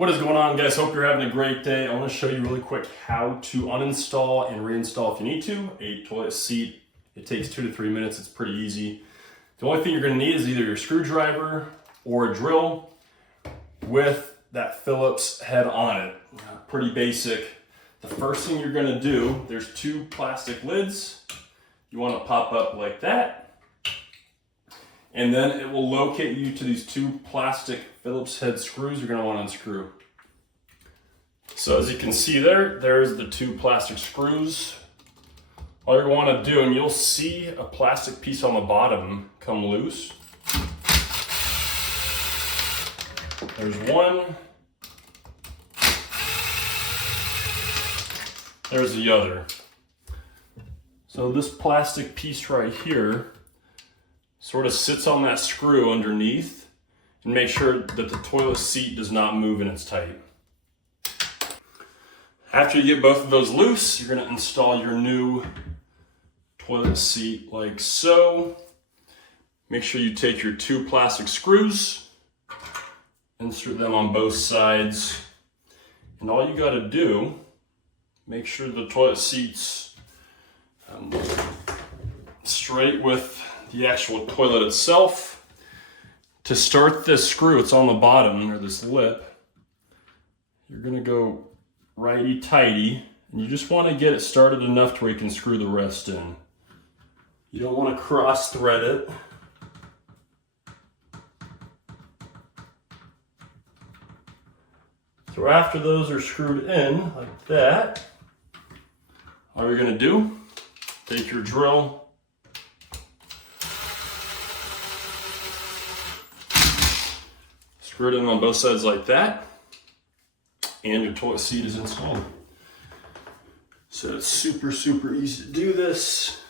What is going on, guys? Hope you're having a great day. I want to show you really quick how to uninstall and reinstall, if you need to, a toilet seat. It takes 2 to 3 minutes. It's pretty easy. The only thing you're going to need is either your screwdriver or a drill with that Phillips head on it. Pretty basic. The first thing you're going to do, there's 2 plastic lids. You want to pop up like that. And then it will locate you to these 2 plastic Phillips head screws you're going to want to unscrew. So as you can see there's the 2 plastic screws. All you're going to want to do, and you'll see a plastic piece on the bottom come loose. There's one. There's the other. So this plastic piece right here sort of sits on that screw underneath and make sure that the toilet seat does not move and it's tight. After you get both of those loose, you're going to install your new toilet seat like so. Make sure you take your 2 plastic screws, insert them on both sides, and all you got to do, make sure the toilet seat's straight with the actual toilet itself. To start this screw, it's on the bottom, or this lip. You're gonna go righty-tighty, and you just wanna get it started enough to where you can screw the rest in. You don't wanna cross-thread it. So after those are screwed in, like that, all you're gonna do, take your drill, screw it in on both sides like that, and your toilet seat is installed. So it's super easy to do this.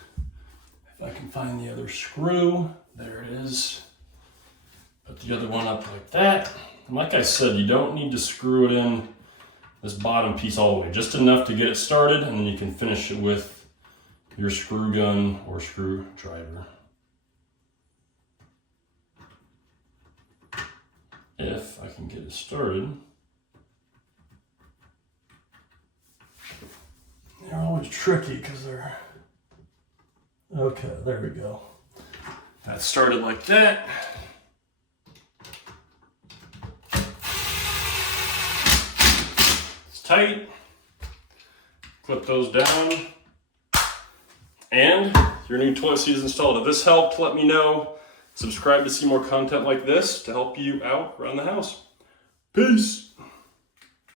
If I can find the other screw, there it is. Put the other one up like that. And like I said, you don't need to screw it in this bottom piece all the way, just enough to get it started, and then you can finish it with your screw gun or screwdriver. If I can get it started. They're always tricky because they're, okay, there we go. That started like that. It's tight. Clip those down. And your new toilet seat is installed. If this helped, let me know. Subscribe to see more content like this to help you out around the house. Peace.